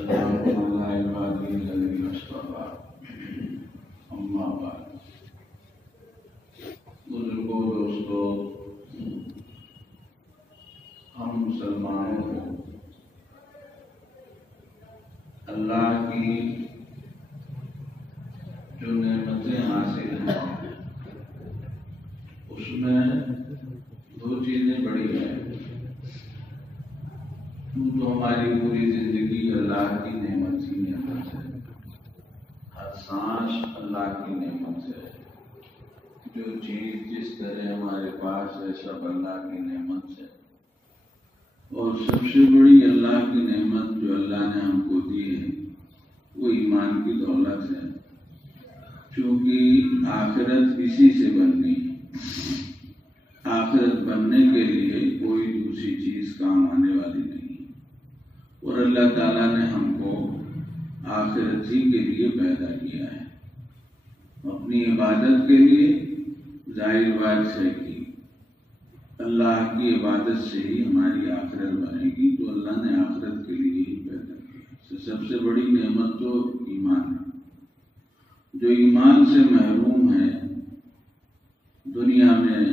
والسلام على عباده الذين اصطفى اما بعد بزرگوں دوستوں ہم مسلمانوں کو اللہ کی جو نعمتیں حاصل ہیں اس میں دو چیزیں بڑی ہیں۔ تو ہماری پوری زندگی اللہ کی نعمت ہی نعمت ہے، ہر سانس اللہ کی نعمت ہے، جو چیز جس طرح ہمارے پاس ہے سب اللہ کی نعمت ہے۔ اور سب سے بڑی اللہ کی نعمت جو اللہ نے ہم کو دی ہے وہ ایمان کی دولت ہے، چونکہ آخرت اسی سے بننی ہے۔ آخرت بننے کے لیے کوئی دوسری چیز کام آنے والی نہیں، اور اللہ تعالیٰ نے ہم کو آخرت ہی کے لیے پیدا کیا ہے، اپنی عبادت کے لیے۔ ظاہر بات ہے کہ اللہ کی عبادت سے ہی ہماری آخرت بنے گی، تو اللہ نے آخرت کے لیے ہی پیدا کیا۔ سب سے بڑی نعمت تو ایمان ہے۔ جو ایمان سے محروم ہے دنیا میں،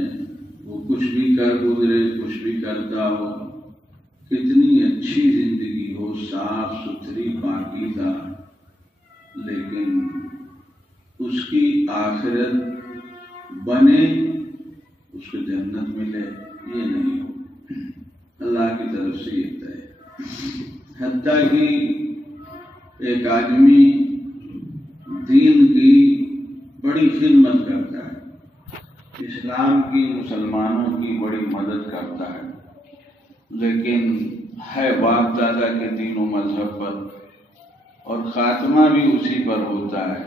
وہ کچھ بھی کر گزرے، کچھ بھی کرتا ہو، کتنی اچھی زندگی ہو، صاف ستھری پاکیزہ، لیکن اس کی آخرت بنے، اس کو جنت ملے، یہ نہیں ہو۔ اللہ کی طرف سے یہ طے ہے۔ حتیٰ کہ ایک آدمی دین کی بڑی خدمت کرتا ہے، اسلام کی، مسلمانوں کی بڑی مدد کرتا ہے، لیکن ہے باپ دادا کے دین و مذہب پر، اور خاتمہ بھی اسی پر ہوتا ہے،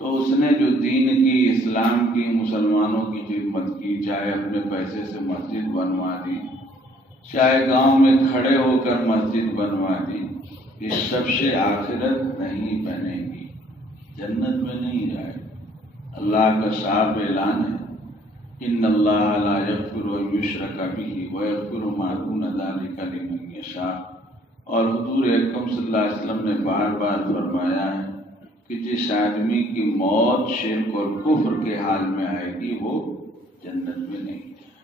تو اس نے جو دین کی، اسلام کی، مسلمانوں کی خدمت کی، چاہے اپنے پیسے سے مسجد بنوا دی، چاہے گاؤں میں کھڑے ہو کر مسجد بنوا دی، یہ سب سے آخرت نہیں بنے گی، جنت میں نہیں جائے۔ اللہ کا صاف اعلان ہے، ان اللہ لا یغفر ان یشرک بہ ویغفر ما دون ذلک لمن یشاء۔ اور حضور اکرم صلی اللہ علیہ وسلم نے بار بار فرمایا ہے کہ جس آدمی کی موت شرک اور کفر کے حال میں آئے گی وہ جنت میں نہیں جائے،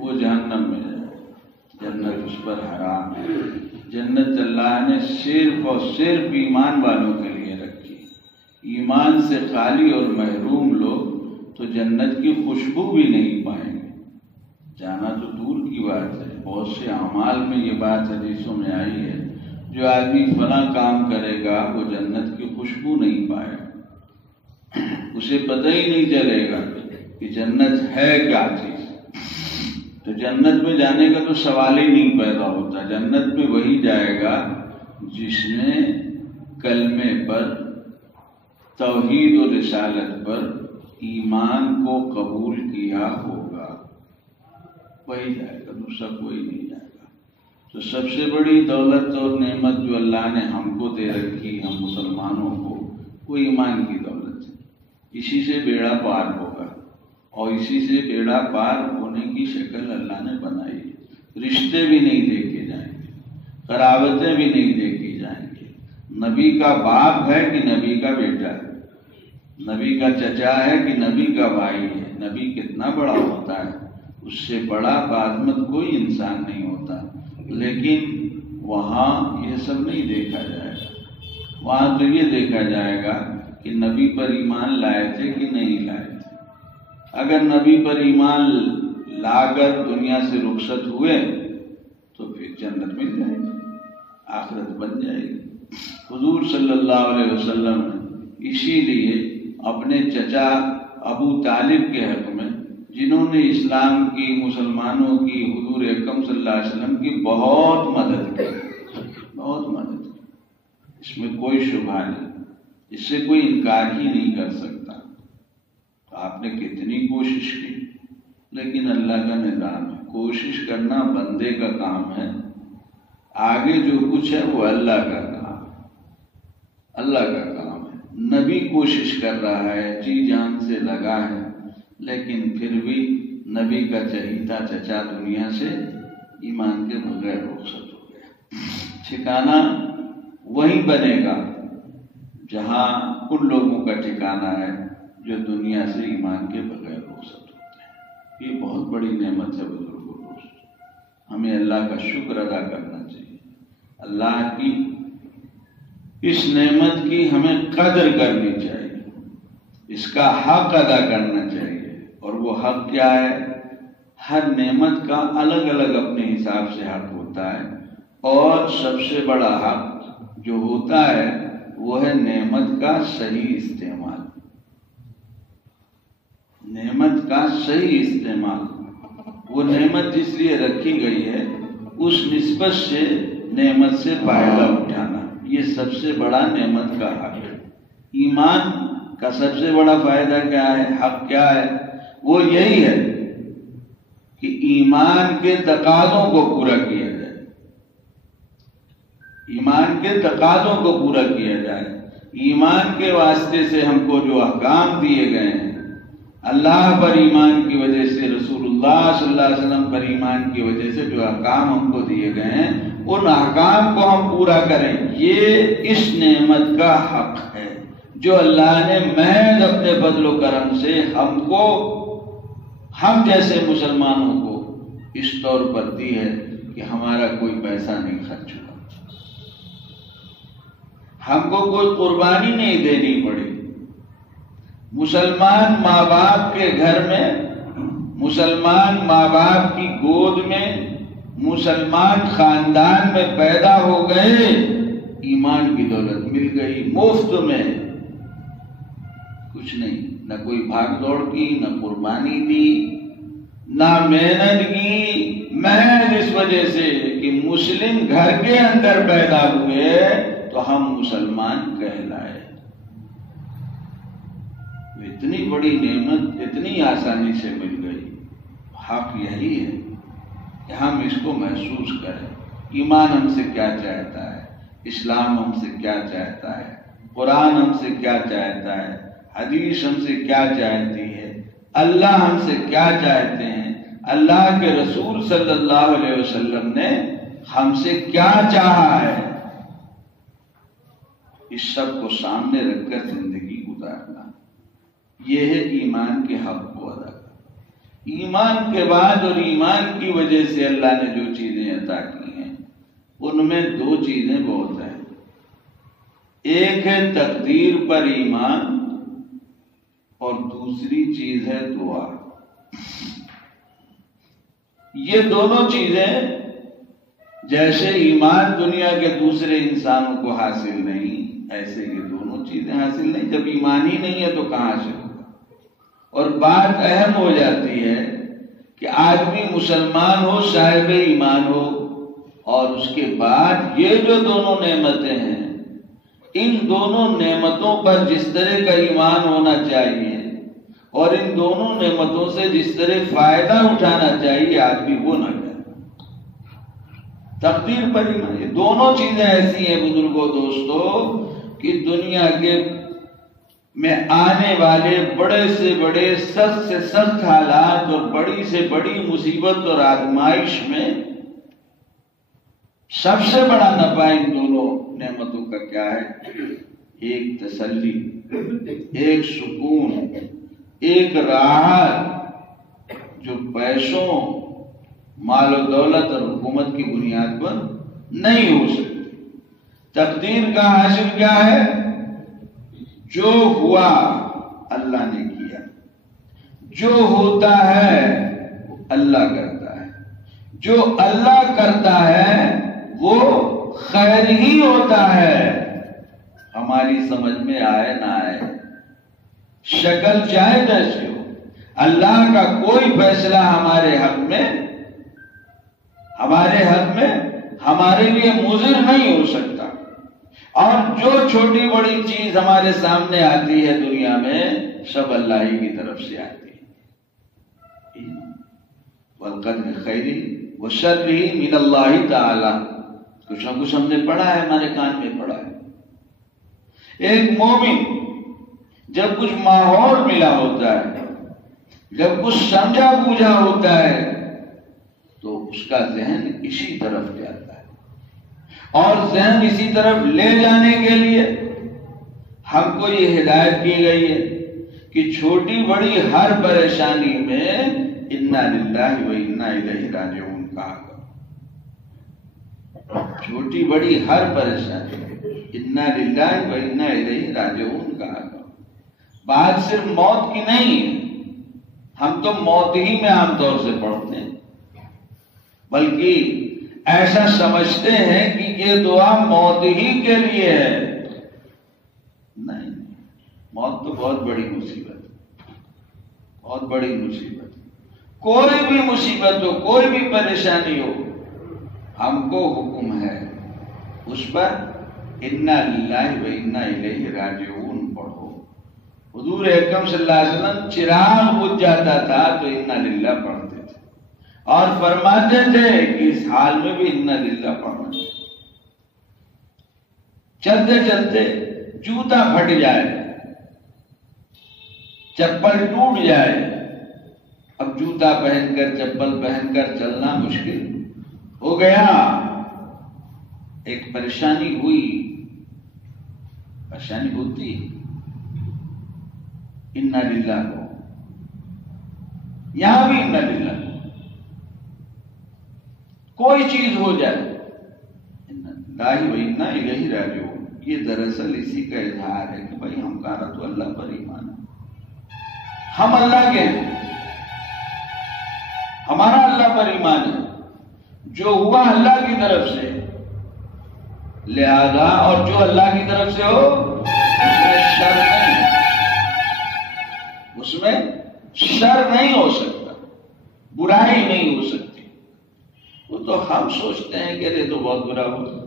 وہ جہنم میں جائے، جنت اس پر حرام ہے۔ جنت اللہ نے صرف اور صرف ایمان والوں کے لیے رکھی۔ ایمان سے خالی اور محروم لوگ تو جنت کی خوشبو بھی نہیں پائیں گے، جانا تو دور کی بات ہے۔ بہت سے اعمال میں یہ بات حدیثوں میں آئی ہے، جو آدمی فلاں کام کرے گا وہ جنت کی خوشبو نہیں پائے گا، اسے پتہ ہی نہیں چلے گا کہ جنت ہے کیا چیز۔ تو جنت میں جانے کا تو سوال ہی نہیں پیدا ہوتا۔ جنت میں وہی جائے گا جس نے کلمے پر، توحید و رسالت پر ایمان کو قبول کیا ہوگا، وہی جائے گا، دوسرا کوئی نہیں جائے گا۔ تو سب سے بڑی دولت اور نعمت جو اللہ نے ہم کو دے رکھی، ہم مسلمانوں کو، وہ ایمان کی دولت ہے۔ اسی سے بیڑا پار ہوگا، اور اسی سے بیڑا پار ہونے کی شکل اللہ نے بنائی ہے۔ رشتے بھی نہیں دیکھے جائیں گے، قرابتیں بھی نہیں دیکھی جائیں گے۔ نبی کا باپ ہے کہ نبی کا بیٹا ہے، نبی کا چچا ہے کہ نبی کا بھائی ہے، نبی کتنا بڑا ہوتا ہے، اس سے بڑا بعظمت کوئی انسان نہیں ہوتا۔ لیکن وہاں یہ سب نہیں دیکھا جائے گا، وہاں تو یہ دیکھا جائے گا کہ نبی پر ایمان لائے تھے کہ نہیں لائے تھے۔ اگر نبی پر ایمان لا کر دنیا سے رخصت ہوئے تو پھر جنت مل جائے گی، آخرت بن جائے گی۔ حضور صلی اللہ علیہ وسلم نے اسی لیے اپنے چچا ابو طالب کے حق میں، جنہوں نے اسلام کی، مسلمانوں کی، حضور اکرم صلی اللہ علیہ وسلم کی بہت مدد کی، بہت مدد کی، اس میں کوئی شبہ نہیں، اس سے کوئی انکار ہی نہیں کر سکتا۔ تو آپ نے کتنی کوشش کی، لیکن اللہ کا نظام ہے، کوشش کرنا بندے کا کام ہے، آگے جو کچھ ہے وہ اللہ کا کام ہے، اللہ کا کام ہے۔ نبی کوشش کر رہا ہے، جی جان سے لگا ہے، لیکن پھر بھی نبی کا چہیتا چچا دنیا سے ایمان کے بغیر رخصت ہو گیا۔ ٹھکانہ وہی بنے گا جہاں ان لوگوں کا ٹھکانہ ہے جو دنیا سے ایمان کے بغیر رخصت ہوتے ہیں۔ یہ بہت بڑی نعمت ہے بزرگوں دوست، ہمیں اللہ کا شکر ادا کرنا چاہیے۔ اللہ کی اس نعمت کی ہمیں قدر کرنی چاہیے، اس کا حق ادا کرنا چاہیے۔ اور وہ حق کیا ہے؟ ہر نعمت کا الگ الگ اپنے حساب سے حق ہوتا ہے، اور سب سے بڑا حق جو ہوتا ہے وہ ہے نعمت کا صحیح استعمال۔ نعمت کا صحیح استعمال، وہ نعمت جس لیے رکھی گئی ہے اس نسبت سے نعمت سے فائدہ اٹھانا، یہ سب سے بڑا نعمت کا حق ہے۔ ایمان کا سب سے بڑا فائدہ کیا ہے؟ حق کیا ہے؟ وہ یہی ہے کہ ایمان کے تقاضوں کو پورا کیا جائے، ایمان کے تقاضوں کو پورا کیا جائے۔ ایمان کے واسطے سے ہم کو جو احکام دیے گئے ہیں، اللہ پر ایمان کی وجہ سے، رسول اللہ صلی اللہ علیہ وسلم پر ایمان کی وجہ سے جو احکام ہم کو دیے گئے ہیں، ان احکام کو ہم پورا کریں، یہ اس نعمت کا حق ہے جو اللہ نے محض اپنے فضل و کرم سے ہم کو، ہم جیسے مسلمانوں کو اس طور پر دی ہے کہ ہمارا کوئی پیسہ نہیں خرچ ہوا، ہم کو کوئی قربانی نہیں دینی پڑی۔ مسلمان ماں باپ کے گھر میں، مسلمان ماں باپ کی گود میں، مسلمان خاندان میں پیدا ہو گئے، ایمان کی دولت مل گئی مفت میں، کچھ نہیں، نہ کوئی بھاگ دوڑ کی، نہ قربانی دی، نہ محنت کی، محض اس وجہ سے کہ مسلم گھر کے اندر پیدا ہوئے تو ہم مسلمان کہلائے۔ اتنی بڑی نعمت اتنی آسانی سے مل گئی، حق یہی ہے کہ ہم اس کو محسوس کریں۔ ایمان ہم سے کیا چاہتا ہے، اسلام ہم سے کیا چاہتا ہے، قرآن ہم سے کیا چاہتا ہے، حدیث ہم سے کیا چاہتی ہے، اللہ ہم سے کیا چاہتے ہیں، اللہ کے رسول صلی اللہ علیہ وسلم نے ہم سے کیا چاہا ہے، اس سب کو سامنے رکھ کر زندگی گزارنا، یہ ہے ایمان کے حق کو ادا کرنا۔ ایمان کے بعد اور ایمان کی وجہ سے اللہ نے جو چیزیں عطا کی ہیں ان میں دو چیزیں بہت ہیں، ایک ہے تقدیر پر ایمان اور دوسری چیز ہے دعا۔ یہ دونوں چیزیں جیسے ایمان دنیا کے دوسرے انسانوں کو حاصل نہیں، ایسے یہ دونوں چیزیں حاصل نہیں۔ جب ایمان ہی نہیں ہے تو کہاں سے ہوگا؟ اور بات اہم ہو جاتی ہے کہ آدمی مسلمان ہو، صاحب ایمان ہو، اور اس کے بعد یہ جو دونوں نعمتیں ہیں، ان دونوں نعمتوں پر جس طرح کا ایمان ہونا چاہیے اور ان دونوں نعمتوں سے جس طرح فائدہ اٹھانا چاہیے، آدمی وہ نہ کرے۔ تقدیر پر ایمان، یہ دونوں چیزیں ایسی ہیں بزرگوں دوستو کہ دنیا کے میں آنے والے بڑے سے بڑے، سخت سے سخت حالات اور بڑی سے بڑی مصیبت اور آزمائش میں سب سے بڑا نفع ان دونوں نعمتوں کا کیا ہے؟ ایک تسلی، ایک سکون، ایک راحت جو پیسوں، مال و دولت اور حکومت کی بنیاد پر نہیں ہو سکتی۔ تقدیر کا حاصل کیا ہے؟ جو ہوا اللہ نے کیا، جو ہوتا ہے وہ اللہ کرتا ہے، جو اللہ کرتا ہے وہ خیر ہی ہوتا ہے، ہماری سمجھ میں آئے نہ آئے، شکل چاہے جیسے ہو، اللہ کا کوئی فیصلہ ہمارے حق میں ہمارے لیے مضر نہیں ہو سکتا۔ اور جو چھوٹی بڑی چیز ہمارے سامنے آتی ہے دنیا میں، سب اللہ ہی کی طرف سے آتی ہے۔ وَالْقَدْرِ خَيْرِهِ وَشَرِّهِ مِنَ اللَّهِ تَعَالَى، کچھ نہ کچھ ہم نے پڑھا ہے، ہمارے کان میں پڑھا ہے۔ ایک مومن جب کچھ ماحول ملا ہوتا ہے، جب کچھ سمجھا بوجھا ہوتا ہے، تو اس کا ذہن اسی طرف جاتا ہے، اور ذہن اسی طرف لے جانے کے لیے ہم کو یہ ہدایت کی گئی ہے کہ چھوٹی بڑی ہر پریشانی میں انا للہ و انا الیہ راجعون کہا کرو. چھوٹی بڑی ہر پریشانی انا للہ و انا الیہ راجعون کہا کرو. بات صرف موت کی نہیں ہے، ہم تو موت ہی میں عام طور سے پڑھتے ہیں، بلکہ ایسا سمجھتے ہیں کہ یہ دعا موت ہی کے لیے ہے. نہیں، موت تو بہت بڑی مصیبت ہے، بہت بڑی مصیبت ہے. کوئی بھی مصیبت ہو، کوئی بھی پریشانی ہو، ہم کو حکم ہے اس پر انا للہ و انا الیہ راجعون پڑھو. حضور اکرم صلی اللہ علیہ وسلم چراغ بجھ جاتا تھا تو انا للہ پڑھتے تھے اور فرماتے تھے کہ اس حال میں بھی انا للہ پڑھنا چاہیے. چلتے چلتے جوتا پھٹ جائے، چپل ٹوٹ جائے، اب جوتا پہن کر چپل پہن کر چلنا مشکل ہو گیا. ایک پریشانی ہوئی، پریشانی ہوتی انا للہ کو، یہاں بھی انا للہ کو. کوئی چیز ہو جائے انا للہ و انا الیہ راجعون. یہ دراصل اسی کا اظہار ہے کہ بھائی ہمارا تو اللہ پر ایمان ہے، ہم اللہ کے ہیں، ہمارا اللہ پر ایمان ہے. جو ہوا اللہ کی طرف سے، لہذا اور جو اللہ کی طرف سے ہو اس میں شر نہیں، اس میں شر نہیں ہو سکتا، برائی نہیں ہو سکتی. وہ تو ہم سوچتے ہیں کہ یہ تو بہت برا ہوگا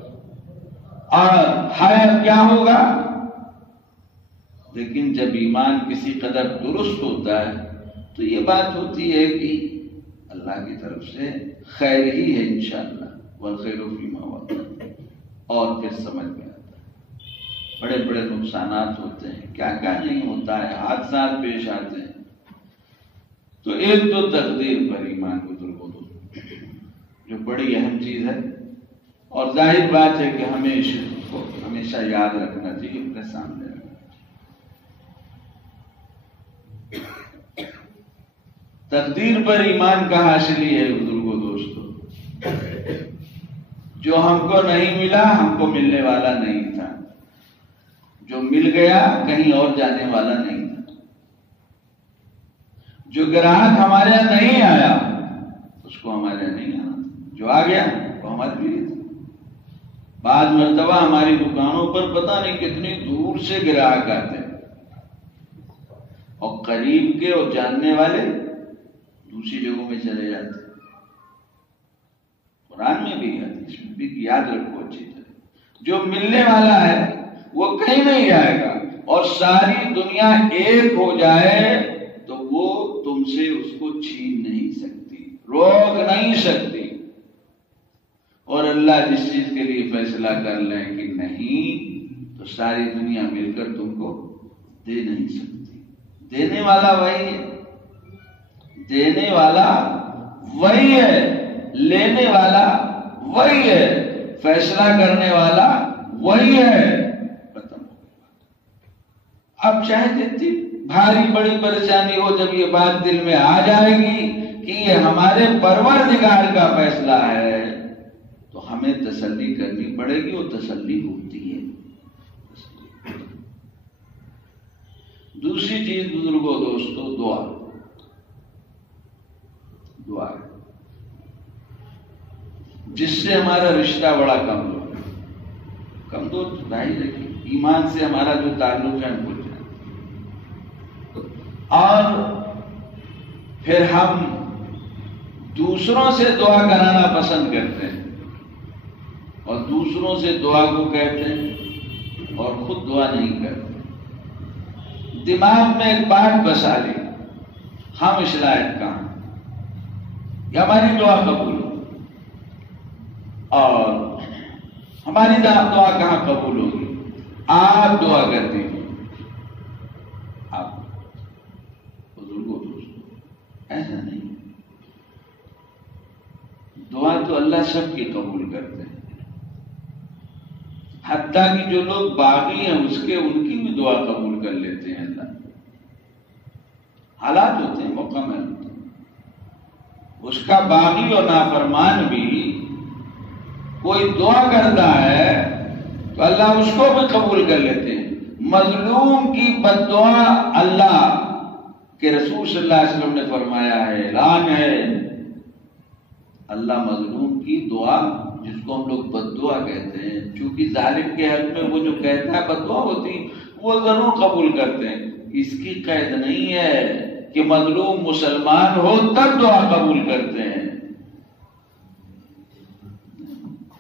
اور ہائے کیا ہوگا، لیکن جب ایمان کسی قدر درست ہوتا ہے تو یہ بات ہوتی ہے کہ اللہ کی طرف سے خیر ہی ہے انشاءاللہ، والخیر فیما وقع. اور پھر سمجھ میں آتا ہے بڑے بڑے نقصانات ہوتے ہیں، کیا کیا نہیں ہوتا ہے، حادثات پیش آتے ہیں. تو ایک تو تقدیر پر ایمان بزرگوں جو بڑی اہم چیز ہے، اور ظاہر بات ہے کہ ہمیں اس کو ہمیشہ یاد رکھنا چاہیے، اپنے سامنے رکھنا چاہیے. تقدیر پر ایمان کا حاصل ہی ہے بزرگوں دوستوں. جو ہم کو نہیں ملا ہم کو ملنے والا نہیں تھا، جو مل گیا کہیں اور جانے والا نہیں تھا. جو گراہک ہمارے یہاں نہیں آیا اس کو ہمارے یہاں نہیں آنا، جو آ گیا وہ ہمارے لیے تھا. بعض مرتبہ ہماری دکانوں پر پتہ نہیں کتنی دور سے گراہک آتے ہیں، اور قریب کے اور جاننے والے دوسری جگہوں میں چلے جاتے ہیں. قرآن میں بھی ہے، اس میں بھی یاد رکھو اچھی طرح، جو ملنے والا ہے وہ کہیں نہیں جائے گا، اور ساری دنیا ایک ہو جائے تو وہ تم سے اس کو چھین نہیں سکتی، روک نہیں سکتی. اور اللہ جس چیز کے لیے فیصلہ کر لیں کہ نہیں، تو ساری دنیا مل کر تم کو دے نہیں سکتی. دینے والا وہی ہے، دینے والا وہی ہے، لینے والا وہی ہے، فیصلہ کرنے والا وہی ہے. ختم. اب چاہے جتنی بھاری بڑی پریشانی ہو، جب یہ بات دل میں آ جائے گی کہ یہ ہمارے پروردگار کا فیصلہ ہے تو ہمیں تسلی کرنی پڑے گی، اور تسلی ہوتی ہے. دوسری چیز بزرگوں دوستوں، دعا. دعا جس سے ہمارا رشتہ بڑا کمزور ظاہر ہے کہ ایمان سے ہمارا جو تعلق ہے بھول جائے، اور پھر ہم دوسروں سے دعا کرانا پسند کرتے ہیں، اور دوسروں سے دعا کو کہتے ہیں اور خود دعا نہیں کرتے. دماغ میں ایک بات بسا لی، ہم اس لائق کہاں یا ہماری دعا قبول ہو، اور ہماری دعا کہاں قبول ہوگی. آپ دعا کرتے ہیں، آپ بزرگوں دوستوں ایسا نہیں. دعا تو اللہ سب کی قبول کرتے ہیں، حتیٰ کہ جو لوگ باغی ہیں ان کی بھی دعا قبول کر لیتے ہیں اللہ. حالات ہوتے ہیں، موقع میں ہوتے ہیں. اس کا باغی اور نافرمان بھی کوئی دعا کرتا ہے تو اللہ اس کو بھی قبول کر لیتے ہیں. مظلوم کی بد دعا اللہ کے رسول صلی اللہ علیہ وسلم نے فرمایا ہے، اعلان ہے، اللہ مظلوم کی دعا، جس کو ہم لوگ بد دعا کہتے ہیں، چونکہ ظالم کے حق میں وہ جو کہتا ہے بد دعا ہوتی وہ ضرور قبول کرتے ہیں. اس کی قید نہیں ہے کہ مظلوم مسلمان ہو تب دعا قبول کرتے ہیں.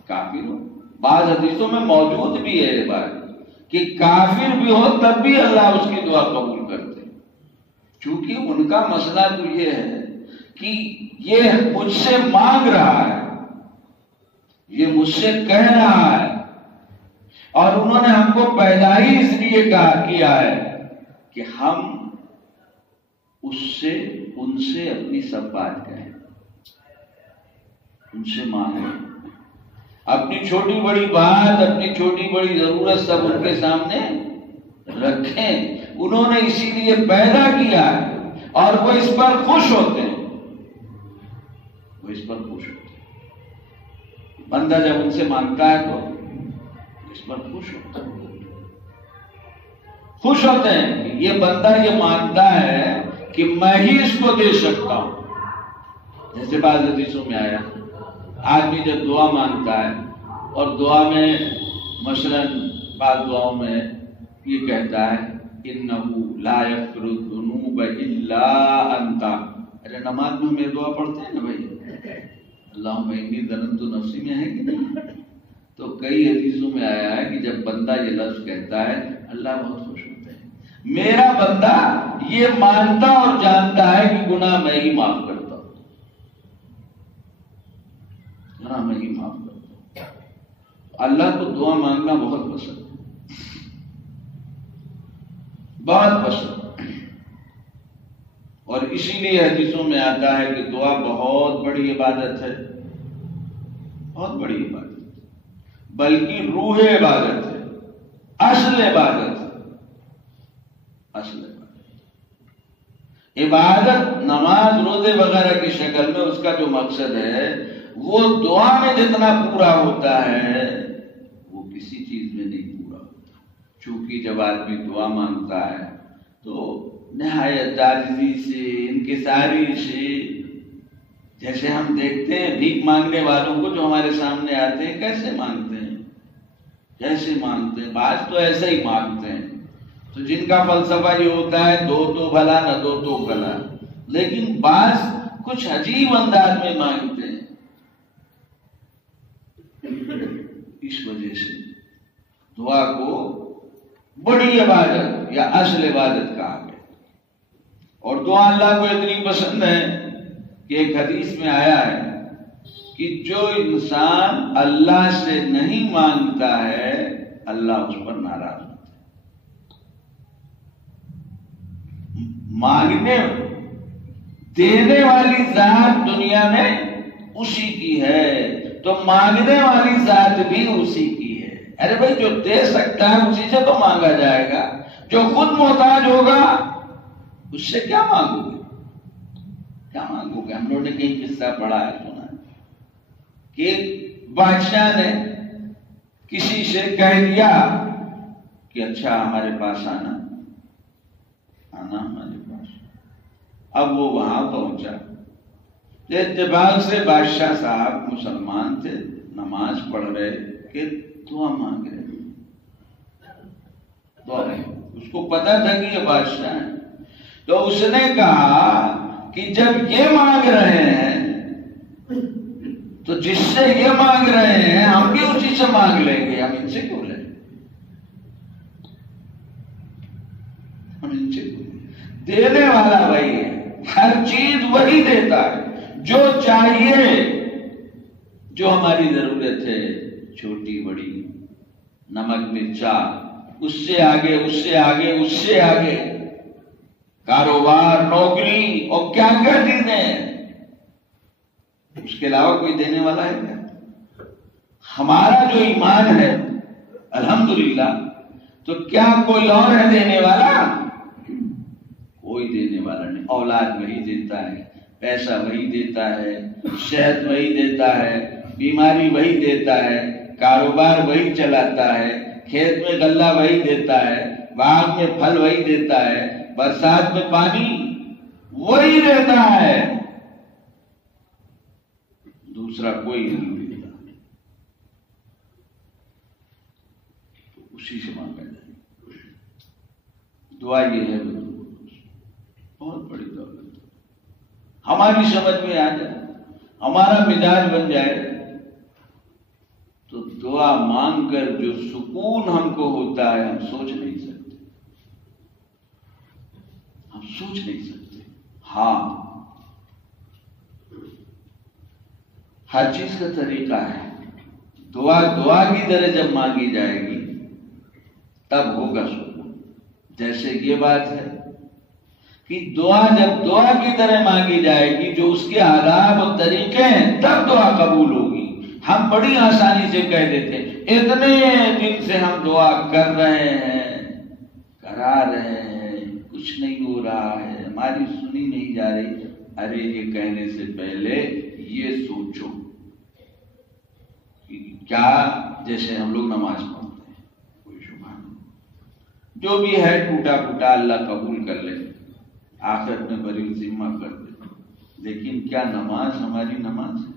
کافر ہو، بعض حدیثوں میں موجود بھی ہے یہ بات کہ کافر بھی ہو تب بھی اللہ اس کی دعا قبول کرتے ہیں. چونکہ ان کا مسئلہ تو یہ ہے کہ یہ مجھ سے مانگ رہا ہے، یہ مجھ سے کہہ رہا ہے، اور انہوں نے ہم کو پیدا ہی اس لیے کیا ہے کہ ہم ان سے اپنی سب بات کہیں، ان سے مانگیں، اپنی چھوٹی بڑی بات، اپنی چھوٹی بڑی ضرورت سب ان کے سامنے رکھیں. انہوں نے اسی لیے پیدا کیا ہے اور وہ اس پر خوش ہوتے ہیں. وہ اس پر خوش ہوتے ہیں. بندہ جب ان سے مانگتا ہے تو اس پر خوش ہوتا ہے. خوش ہوتے ہیں کہ یہ بندہ یہ مانتا ہے کہ میں ہی اس کو دے سکتا ہوں. جیسے بعض حدیثوں میں آیا، آدمی جب دعا مانگتا ہے اور دعا میں مثلا بعض دعاؤں میں یہ کہتا ہے انہو لا یغفر الذنوب الا انت. ارے نماز میں ہم یہ دعا پڑھتے ہیں نا بھائی، اللہم انی ظننت نفسی میں ہے کہ نہیں؟ تو کئی حدیثوں میں آیا ہے کہ جب بندہ یہ لفظ کہتا ہے اللہ بہت خوش ہوتا ہے. میرا بندہ یہ مانتا اور جانتا ہے کہ گناہ میں ہی معاف کرتا ہوں، گناہ میں ہی معاف کرتا ہوں. اللہ کو دعا مانگنا بہت پسند ہے، بہت پسند. اور اسی لیے حدیثوں میں آتا ہے کہ دعا بہت بڑی عبادت ہے، بہت بڑی عبادت ہے، بلکہ روح عبادت ہے، اصل عبادت ہے، اصل عبادت. عبادت نماز روزے وغیرہ کی شکل میں اس کا جو مقصد ہے وہ دعا میں جتنا پورا ہوتا ہے وہ کسی چیز میں نہیں پورا ہوتا. چونکہ جب آدمی دعا مانگتا ہے تو نہایت عاجزی سے، انکساری سے، جیسے ہم دیکھتے ہیں بھیک مانگنے والوں کو جو ہمارے سامنے آتے ہیں کیسے مانگتے ہیں، کیسے مانگتے ہیں. بعض تو ایسے ہی مانگتے ہیں، تو جن کا فلسفہ یہ ہوتا ہے دو تو بھلا نہ دو تو بھلا. لیکن بعض کچھ عجیب انداز میں مانگتے ہیں. اس وجہ سے دعا کو بڑی عبادت یا اصل عبادت کہا گیا. اور دعا اللہ کو اتنی پسند ہے کہ ایک حدیث میں آیا ہے کہ جو انسان اللہ سے نہیں مانگتا ہے اللہ اس پر ناراض ہوتا ہے. مانگنے دینے والی ذات دنیا میں اسی کی ہے تو مانگنے والی ذات بھی اسی کی ہے. ارے بھائی جو دے سکتا ہے اسی سے تو مانگا جائے گا. جو خود محتاج ہوگا اس سے کیا مانگو گے، کیا مانگو گے. ہم لوگوں نے کئی قصہ پڑھا ہے، سنا ہے کہ بادشاہ نے کسی سے کہہ دیا کہ اچھا ہمارے پاس آنا ہمارے پاس. اب وہ وہاں پہنچا، اتفاق سے بادشاہ صاحب مسلمان تھے، نماز پڑھ رہے کہ دعا مانگ رہے. اس کو پتا تھا کہ یہ بادشاہ ہے، تو اس نے کہا کہ جب یہ مانگ رہے ہیں تو جس سے یہ مانگ رہے ہیں ہم بھی اسی سے مانگ لیں گے. ہم ان سے کیوں لیں، ہم ان سے کیوں. دینے والا وہی ہے، ہر چیز وہی دیتا ہے جو چاہیے، جو ہماری ضرورت ہے، چھوٹی بڑی، نمک مرچا، اس سے آگے اس سے آگے اس سے آگے، کاروبار، نوکری اور کیا کیا چیزیں. اس کے علاوہ کوئی دینے والا ہے کیا؟ ہمارا جو ایمان ہے الحمدللہ. تو کیا کوئی اور ہے دینے والا؟ کوئی دینے والا نہیں. اولاد وہی دیتا ہے، پیسہ وہی دیتا ہے، صحت وہی دیتا ہے، بیماری وہی دیتا ہے، کاروبار وہی چلاتا ہے، کھیت میں غلہ وہی دیتا ہے، باغ میں پھل وہی دیتا ہے، برسات میں پانی وہی دیتا ہے. دوسرا کوئی نہیں دیتا. تو اسی سے مانگا جائے. دعا یہ ہے بہت بڑی دولت. ہماری سمجھ میں آ جائے، ہمارا مزاج بن جائے تو دعا مانگ کر جو سکون ہم کو ہوتا ہے ہم سوچ نہیں سکتے. ہم سوچ نہیں سکتے. ہاں، ہر چیز کا طریقہ ہے. دعا کی طرح جب مانگی جائے گی تب ہوگا سکون. جیسے یہ بات ہے کہ دعا جب دعا کی طرح مانگی جائے گی، جو اس کے آداب اور طریقے ہیں، تب دعا قبول ہوگی. ہم بڑی آسانی سے کہہ دیتے ہیں اتنے دن سے ہم دعا کر رہے ہیں، کرا رہے ہیں، کچھ نہیں ہو رہا ہے، ہماری سنی نہیں جا رہی. ارے یہ کہنے سے پہلے یہ سوچو کہ کیا، جیسے ہم لوگ نماز پڑھتے ہیں، کوئی شبہ نہیں، جو بھی ہے ٹوٹا پھوٹا اللہ قبول کر لے، آخرت میں بری ذمہ کر دے. لیکن کیا نماز ہماری نماز ہے؟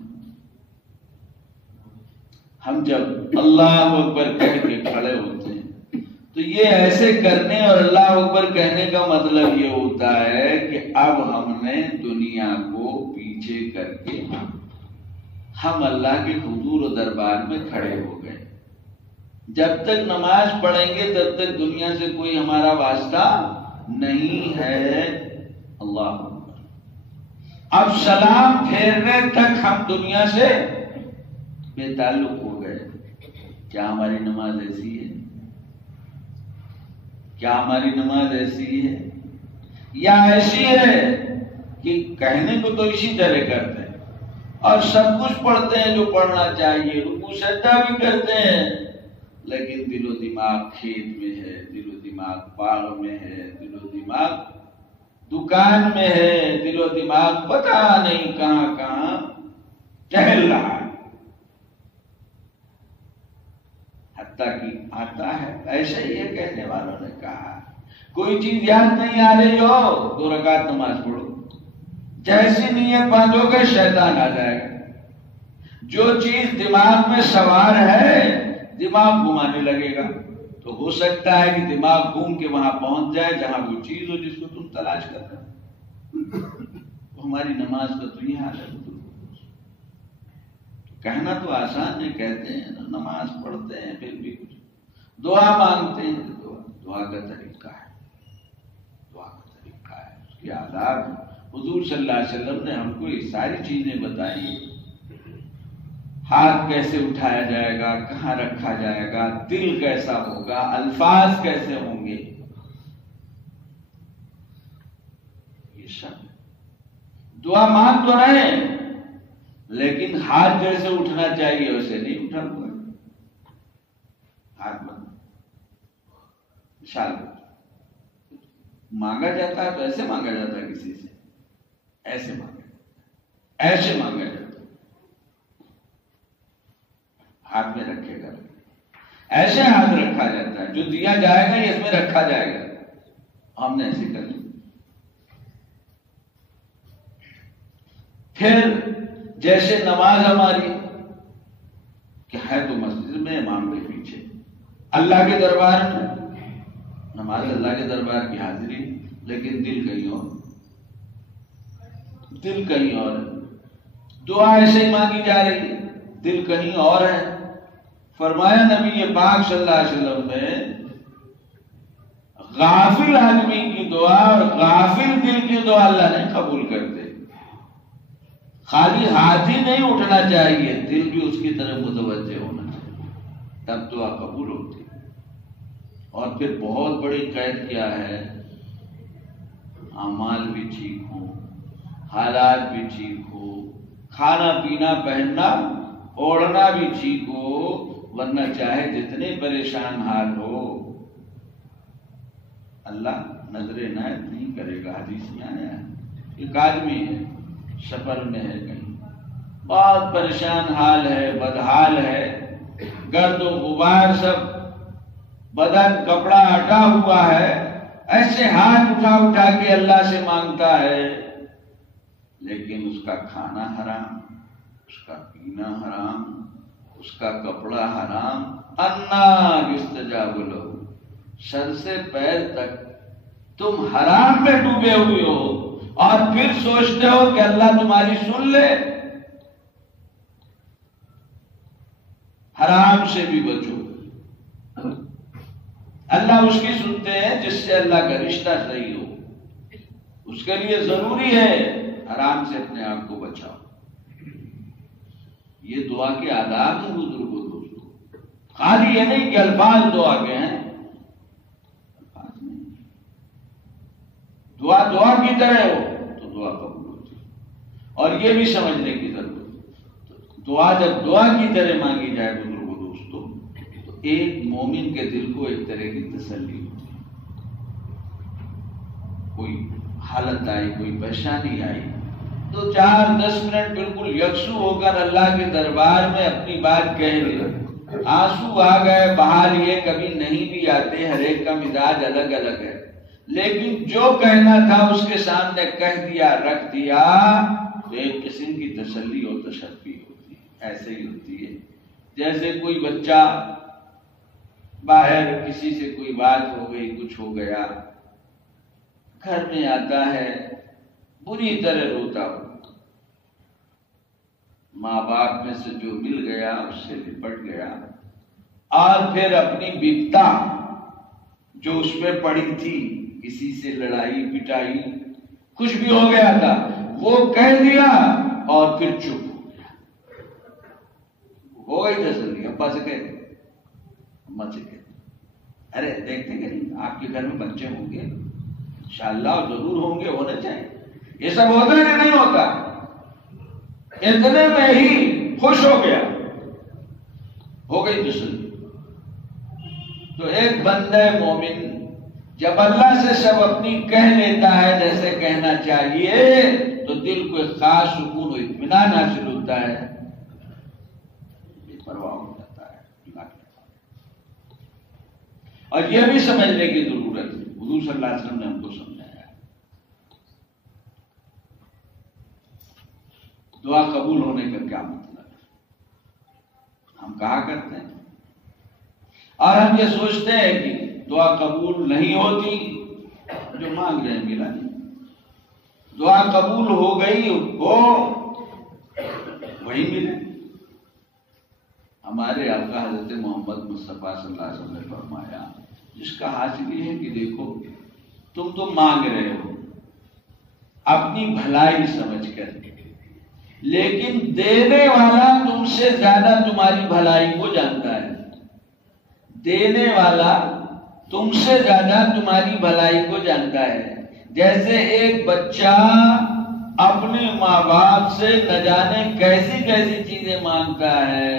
ہم جب اللہ اکبر کہہ کے کھڑے ہوتے ہیں تو یہ ایسے کرنے اور اللہ اکبر کہنے کا مطلب یہ ہوتا ہے کہ اب ہم نے دنیا کو پیچھے کر کے ہم اللہ کے حضور و دربار میں کھڑے ہو گئے. جب تک نماز پڑھیں گے تب تک دنیا سے کوئی ہمارا واسطہ نہیں ہے. اللہ اکبر. اب سلام پھیرنے تک ہم دنیا سے بے تعلق ہو گئے. کیا ہماری نماز ایسی ہے؟ کیا ہماری نماز ایسی ہے؟ یا ایسی ہے کہ کہنے کو تو اسی طرح کرتے ہیں اور سب کچھ پڑھتے ہیں جو پڑھنا چاہیے، رکوع سجدہ بھی کرتے ہیں، لیکن دل و دماغ کھیت میں ہے، دل و دماغ باغ میں ہے، دل و دماغ دکان میں ہے، دل و دماغ پتہ نہیں کہاں کہاں ٹہل رہا ہے. حتیٰ کہ آتا ہے ایسے ہی کہنے والوں نے کہا کوئی چیز یاد نہیں آ رہی ہو 2 رکعت نماز پڑھو، جیسی نیت باندھو گے شیطان آ جائے گا. جو چیز دماغ میں سوار ہے دماغ گھمانے لگے گا. تو ہو سکتا ہے کہ دماغ گھوم کے وہاں پہنچ جائے جہاں وہ چیز ہو جس کو تم تلاش کر رہے ہو. ہماری نماز کا تو یہ حال ہے. کہنا تو آسان ہے، کہتے ہیں نماز پڑھتے ہیں پھر بھی کچھ دعا مانگتے ہیں. دعا کا طریقہ ہے، دعا کا طریقہ ہے، اس کے آداب. حضور صلی اللہ علیہ وسلم نے ہم کو یہ ساری چیزیں بتائی. ہاتھ کیسے اٹھایا جائے گا، کہاں رکھا جائے گا، دل کیسا ہوگا، الفاظ کیسے ہوں گے، یہ سب. دعا مانگ تو رہے ہیں لیکن ہاتھ جیسے اٹھنا چاہیے ویسے نہیں اٹھا ہوا. ہاتھ بند مثال مانگا جاتا ہے تو ایسے مانگا جاتا ہے، کسی سے ایسے مانگا جاتا ہے، ایسے مانگا جاتا ہے. ہاتھ میں رکھے گا، ایسے ہاتھ رکھا جاتا ہے، جو دیا جائے گا یہ اس میں رکھا جائے گا. ہم نے ایسے کر لیا. پھر جیسے نماز ہماری کہ ہے تو مسجد میں امام کے پیچھے، اللہ کے دربار میں نماز، اللہ کے دربار کی حاضری، لیکن دل کہیں اور، دل کہیں اور ہے. دعا ایسے ہی مانگی جا رہی ہے، دل کہیں اور ہے. فرمایا نبی پاک صلی اللہ علیہ وسلم نے غافل آدمی کی دعا اور غافل دل کی دعا اللہ نے قبول کر دے. خالی ہاتھ ہی نہیں اٹھنا چاہیے، دل بھی اس کی طرف متوجہ ہونا چاہیے، تب دعا قبول ہوتی. اور پھر بہت بڑی قید کیا ہے، اعمال بھی ٹھیک ہوں، حالات بھی ٹھیک ہو، کھانا پینا پہننا اوڑھنا بھی ٹھیک ہو، ورنہ چاہے جتنے پریشان حال ہو اللہ نظر عنایت نہیں کرے گا۔ حدیث میں آیا ہے، ایک آدمی ہے سفر میں ہے، کہیں بہت پریشان حال ہے، بدحال ہے، گرد و غبار سب بدن کپڑا ہٹا ہوا ہے، ایسے ہاتھ اٹھا اٹھا کے اللہ سے مانگتا ہے، لیکن اس کا کھانا حرام، اس کا پینا حرام، اس کا کپڑا حرام۔ انا یستجاب لہ، سر سے پیر تک تم حرام میں ڈوبے ہوئے ہو اور پھر سوچتے ہو کہ اللہ تمہاری سن لے۔ حرام سے بھی بچو، اللہ اس کی سنتے ہیں جس سے اللہ کا رشتہ صحیح ہو، اس کے لیے ضروری ہے حرام سے اپنے آپ کو بچاؤ۔ یہ دعا کے آداب ہیں بزرگوں دوستوں، خالی یہ نہیں کہ الفاظ دعا کے ہیں، الفاظ نہیں، دعا کی طرح ہو تو دعا قبول ہوتی ہے۔ اور یہ بھی سمجھنے کی ضرورت ہے، دعا جب دعا کی طرح مانگی جائے بزرگوں دوستوں تو ایک مومن کے دل کو ایک طرح کی تسلی ہوتی ہے۔ کوئی حالت آئی، کوئی پریشانی آئی تو 4-10 منٹ بالکل یکسو ہو کر اللہ کے دربار میں اپنی بات کہہ دیا۔ آنسو آ گئے بہا لیے، کبھی نہیں بھی آتے، ہر ایک کا مزاج الگ الگ ہے، لیکن جو کہنا تھا اس کے سامنے کہہ دیا، رکھ دیا تو ایک قسم کی تسلی اور تشفی ہوتی ہے۔ ایسے ہی ہوتی ہے جیسے کوئی بچہ باہر کسی سے کوئی بات ہو گئی، کچھ ہو گیا، گھر میں آتا ہے بری طرح روتا ہو، ماں باپ میں سے جو مل گیا اس سے لپٹ گیا، اور پھر اپنی بپتا جو اس پہ پڑی تھی، کسی سے لڑائی پٹائی کچھ بھی ہو گیا تھا، وہ کہہ دیا اور پھر چپ ہو گیا۔ ہو گئی تسلی، ابا سے کہتے، اماں سے کہتے، ارے دیکھتے کہ نہیں آپ کے گھر میں بچے ہوں گے، انشاءاللہ ضرور ہوں گے، ہونے چاہیے، یہ سب ہوتا ہے کہ نہیں ہوتا؟ اتنے میں ہی خوش ہو گیا، ہو گئی تسلی۔ تو ایک بندہ مومن جب اللہ سے سب اپنی کہہ لیتا ہے جیسے کہنا چاہیے تو دل کو ایک خاص سکون و اطمینان حاصل ہوتا ہے، بے پرواہ ہو جاتا ہے اللہ کے ساتھ۔ اور یہ بھی سمجھنے کی ضرورت ہے، حضور صلی اللہ علیہ وسلم نے ہم کو سمجھایا، دعا قبول ہونے کا کیا مطلب ہے؟ ہم کہا کرتے ہیں اور ہم یہ سوچتے ہیں کہ دعا قبول نہیں ہوتی، جو مانگ رہے ہیں ملا نہیں، دعا قبول ہو گئی ہو وہی ملے۔ ہمارے آقا حضرت محمد مصطفیٰ صلی اللہ علیہ وسلم نے فرمایا، جس کا حاصل یہ ہے کہ دیکھو تم تو مانگ رہے ہو اپنی بھلائی سمجھ کر، لیکن دینے والا تم سے زیادہ تمہاری بھلائی کو جانتا ہے، دینے والا تم سے زیادہ تمہاری بھلائی کو جانتا ہے۔ جیسے ایک بچہ اپنے ماں باپ سے نہ جانے کیسی کیسی چیزیں مانگتا ہے،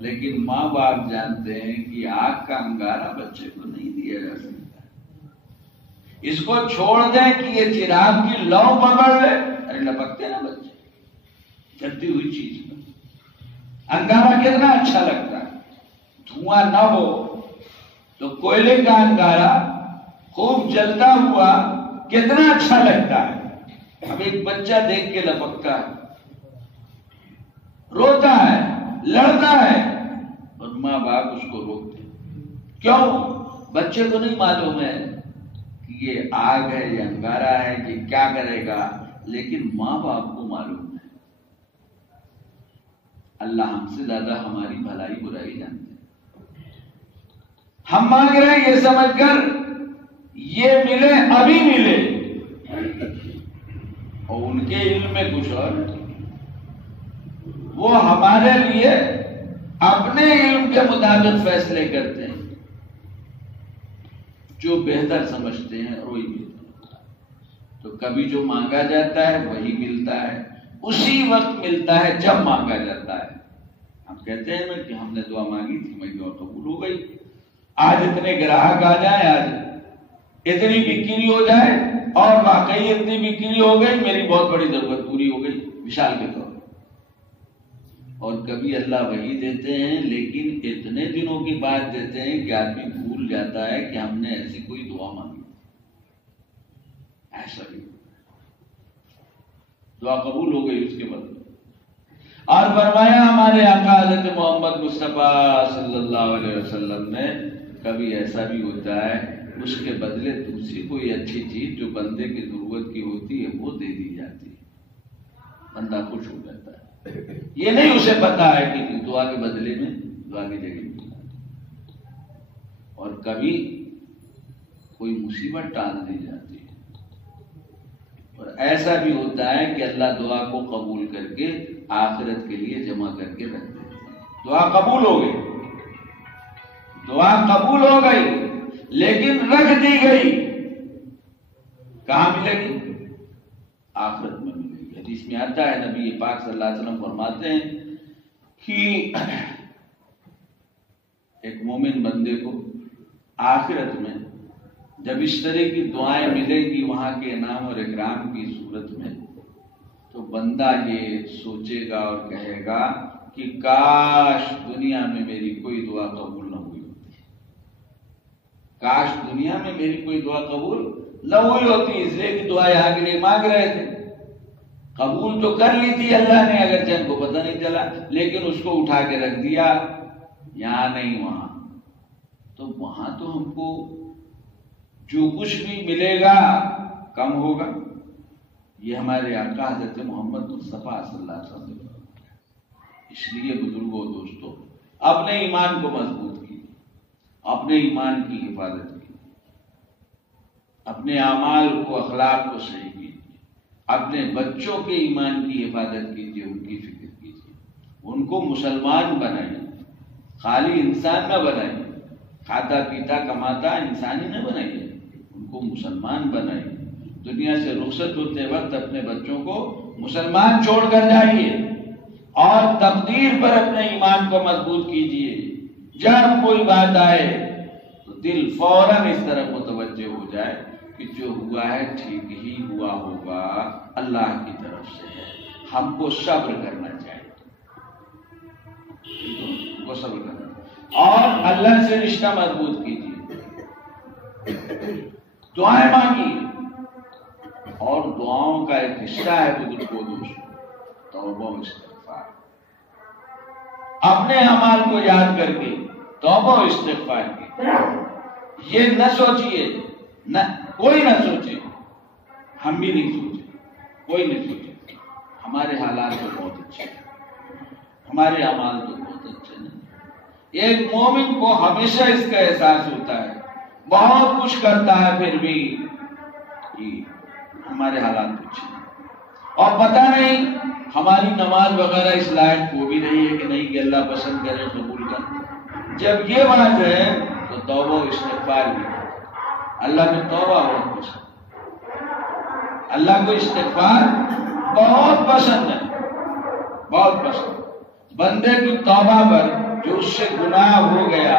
لیکن ماں باپ جانتے ہیں کہ آگ کا انگارہ بچے کو نہیں دیا جا سکتا، اس کو چھوڑ دیں کہ یہ چراغ کی لو پکڑ لے، ارے لپکتے نا بچے جلتی ہوئی چیز پر۔ انگارہ کتنا اچھا لگتا ہے، دھواں نہ ہو تو کوئلے کا انگارہ خوب جلتا ہوا کتنا اچھا لگتا ہے۔ اب ایک بچہ دیکھ کے لپکتا ہے، روتا ہے، لڑتا ہے، اور ماں باپ اس کو روکتے ہیں۔ کیوں؟ بچے کو نہیں معلوم ہے کہ یہ آگ ہے، یہ انگارہ ہے، یہ کیا کرے گا، لیکن ماں باپ کو معلوم ہے۔ اللہ ہم سے زیادہ ہماری بھلائی برائی جانتے ہیں۔ ہم مانگ رہے ہیں یہ سمجھ کر یہ ملے، ابھی ملے، اور ان کے علم میں کچھ اور، وہ ہمارے لیے اپنے علم کے مطابق فیصلے کرتے ہیں، جو بہتر سمجھتے ہیں اور وہی ملتا ہے۔ تو کبھی جو مانگا جاتا ہے وہی ملتا ہے، اسی وقت ملتا ہے جب مانگا جاتا ہے، ہم کہتے ہیں نا کہ ہم نے دعا مانگی تھی، میری دعا قبول ہو گئی، آج اتنے گراہک آ جائیں، آج اتنی بکری ہو جائے، اور واقعی اتنی بکری ہو گئی، میری بہت بڑی ضرورت پوری ہو گئی مثال کے طور پر۔ اور کبھی اللہ وہی دیتے ہیں لیکن اتنے دنوں کی بات دیتے ہیں کہ آدمی بھول جاتا ہے کہ ہم نے ایسی کوئی دعا مانگی، ایسا بھی دعا قبول ہو گئی اس کے بعد۔ اور فرمایا ہمارے آقا حضرت محمد مصطفیٰ صلی اللہ علیہ وسلم نے کبھی ایسا بھی ہوتا ہے اس کے بدلے دوسری کوئی اچھی چیز جو بندے کی ضرورت کی ہوتی ہے وہ دے دی جاتی ہے، بندہ خوش ہو جاتا ہے۔ یہ نہیں اسے پتا ہے کہ دعا کے بدلے میں دعا کی جگہ ملنا، اور کبھی کوئی مصیبت ٹال دی جاتی ہے، اور ایسا بھی ہوتا ہے کہ اللہ دعا کو قبول کر کے آخرت کے لیے جمع کر کے رکھ دیتے ہیں۔ دعا قبول ہو گئی، دعا قبول ہو گئی لیکن رکھ دی گئی، کہاں ملے گی؟ آخرت میں ملے گی۔ حدیث میں آتا ہے، نبی پاک صلی اللہ علیہ وسلم فرماتے ہیں کہ ایک مومن بندے کو آخرت میں جب اس طرح کی دعائیں ملیں گی وہاں کے انعام اور اکرام کی صورت میں، تو بندہ یہ سوچے گا اور کہے گا کہ کاش دنیا میں میری کوئی دعا قبول نہ ہوئی ہوتی، کاش دنیا میں میری کوئی دعا قبول نہ ہوئی ہوتی، اس لیے کہ دعا یہاں کے لیے مانگ رہے تھے، قبول تو کر لی تھی اللہ نے، اگر جن کو پتہ نہیں چلا، لیکن اس کو اٹھا کے رکھ دیا یہاں نہیں وہاں، تو وہاں تو ہم کو جو کچھ بھی ملے گا کم ہوگا۔ یہ ہمارے آقا حضرت محمد مصطفیٰ صلی اللہ علیہ وسلم۔ اس لیے بزرگوں دوستوں اپنے ایمان کو مضبوط کیجیے، اپنے ایمان کی حفاظت کیجیے، اپنے اعمال کو اخلاق کو صحیح کیجیے، اپنے بچوں کے ایمان کی حفاظت کیجیے، ان کی فکر کیجیے، ان کو مسلمان بنائیے، خالی انسان نہ بنائیے، کھاتا پیتا کماتا انسان ہی نہ بنائیے، ان کو مسلمان بنائیے۔ دنیا سے رخصت ہوتے وقت اپنے بچوں کو مسلمان چھوڑ کر جائیے، اور تقدیر پر اپنے ایمان کو مضبوط کیجیے۔ جب کوئی بات آئے تو دل فوراً اس طرف متوجہ ہو جائے کہ جو ہوا ہے ٹھیک ہی ہوا ہوگا، اللہ کی طرف سے ہے، ہم کو صبر کرنا چاہیے، ہم کو صبر کرنا چاہیے، اور اللہ سے رشتہ مضبوط کیجیے، دعائیں مانگیے، اور دعاؤں کا ایک حصہ ہے بزرگوں دوستوں توبہ و استغفار۔ اپنے اعمال کو یاد کر کے توبہ و استغفار کی، یہ نہ سوچئے، نہ کوئی نہ سوچے، ہم بھی نہیں سوچے، کوئی نہیں سوچے ہمارے حالات تو بہت اچھے ہیں، ہمارے اعمال تو بہت اچھے ہیں۔ ایک مومن کو ہمیشہ اس کا احساس ہوتا ہے، بہت کچھ کرتا ہے پھر بھی ہمارے حالات اچھے ہیں، اور پتہ نہیں ہماری نماز وغیرہ اس لائق وہ بھی نہیں ہے کہ نہیں کہ اللہ پسند کرے قبول کرے۔ جب یہ بات ہے تو توبہ و استغفار بھی، اللہ کو توبہ بہت پسند، اللہ کو استغفار بہت پسند ہے، بہت پسند۔ بندے کی توبہ پر جو اس سے گناہ ہو گیا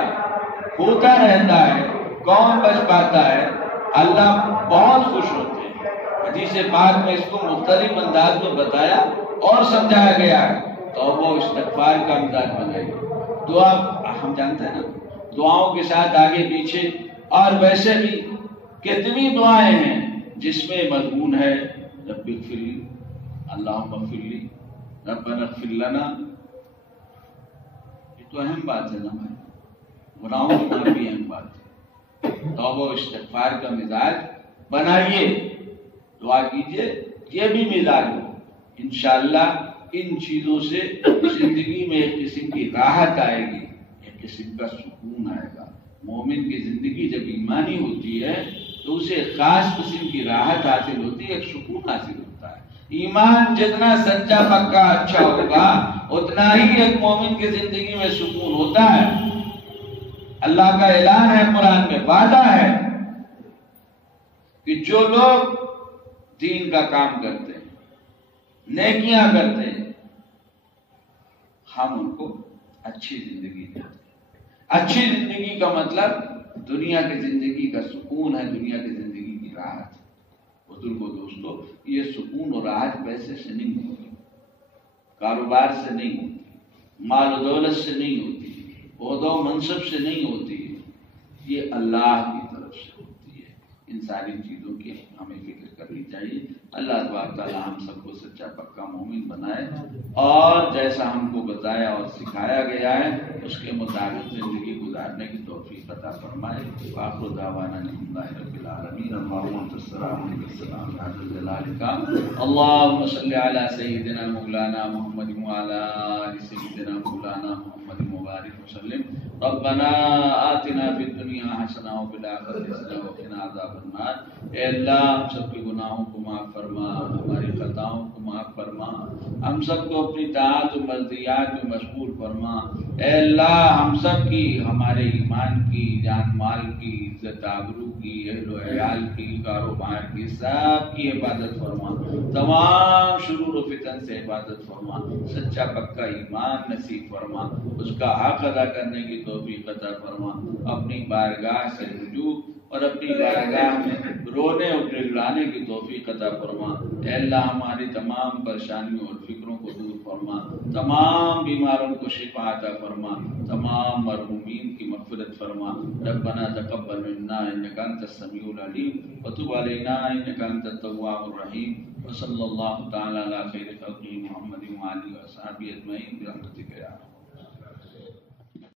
ہوتا رہتا ہے، کون بچ پاتا ہے؟ اللہ بہت خوش ہوتے ہیں۔ حدیث پاک میں اس کو مختلف انداز میں بتایا اور سمجھایا گیا ہے، توبہ و استغفار کا انداز بنائیے۔ دعا ہم جانتے ہیں نا، دعاؤں کے ساتھ آگے پیچھے اور ویسے بھی کتنی دعائیں ہیں جس میں مضمون ہے رب اغفر لی، اللہم اغفر لی، ربنا اغفر لنا۔ یہ تو اہم بات ہے نا بھائی، گناہوں کی معافی اہم بات ہے۔ توبہ و استغفار کا مزاج بنائیے، دعا کیجئے، یہ بھی مزاج ہو، انشاءاللہ ان چیزوں سے زندگی میں ایک قسم کی راحت آئے گی، ایک قسم کا سکون آئے گا۔ مومن کی زندگی جب ایمانی ہوتی ہے تو اسے خاص قسم کی راحت حاصل ہوتی ہے، ایک سکون حاصل ہوتا ہے۔ ایمان جتنا سچا پکا اچھا ہوگا اتنا ہی ایک مومن کی زندگی میں سکون ہوتا ہے۔ اللہ کا اعلان ہے، قرآن میں وعدہ ہے کہ جو لوگ دین کا کام کرتے ہیں، نیکیاں کرتے ہیں، ہم ان کو اچھی زندگی دے۔ اچھی زندگی کا مطلب دنیا کی زندگی کا سکون ہے، دنیا کی زندگی کی راحت۔ بزرگوں دوستو، یہ سکون اور راحت پیسے سے نہیں ہوتی، کاروبار سے نہیں ہوتی، مال و دولت سے نہیں ہوتی، عہدہ و منصب سے نہیں ہوتی، یہ اللہ کی طرف سے ہوتی ہے۔ ان ساری چیزوں کی ہمیں فکر کرنی چاہیے۔ اللہ تبارک تعالیٰ ہم سب کو سچا پکا مومن بنائے اور جیسا ہم کو بتایا اور سکھایا گیا ہے اس کے مطابق زندگی گزارنے کی توفیق عطا فرمائے۔ وآخر دعوانا الحمدللہ رب العالمین۔ اللہم السلام علی جلالک اللہم صل علی سیدنا مولانا محمد وعلی آل سیدنا مولانا محمد مبارک وسلم۔ ربنا آتنا فی الدنیا حسنہ وفی الآخرۃ حسنہ وقنا عذاب النار۔ اے اللہ ہم سب کے گناہوں کو معاف فرما، ہماری خطاؤں کو معاف فرما، ہم سب کو اپنی طاعت و مرضیات میں مشغول فرما۔ اے اللہ ہم سب کی، ہمارے ایمان کی، جان مال کی، عزت آبرو کی، اہل و عیال کی، کاروبار کی، سب کی حفاظت فرما۔ تمام شرور و فتن سے حفاظت فرما۔ سچا پکا ایمان نصیب فرما، اس کا حق ادا کرنے کی توفیق عطا فرما۔ اپنی بارگاہ سے رجوع اور اپنی بارگاہ میں رونے اور گڑگڑانے کی توفیق عطا فرما۔ اے اللہ ہماری تمام پریشانیوں اور فکروں کو دور فرما، تمام بیماروں کو شفا عطا فرما، تمام مرحومین کی مغفرت فرما۔ ربنا تقبل منا انک انت السمیع العلیم وتب علینا انک انت التواب الرحیم۔ وصلی اللہ تعالی علی خیر خلقہ محمد وعلی آلہ وصحبہ اجمعین برحمتک یا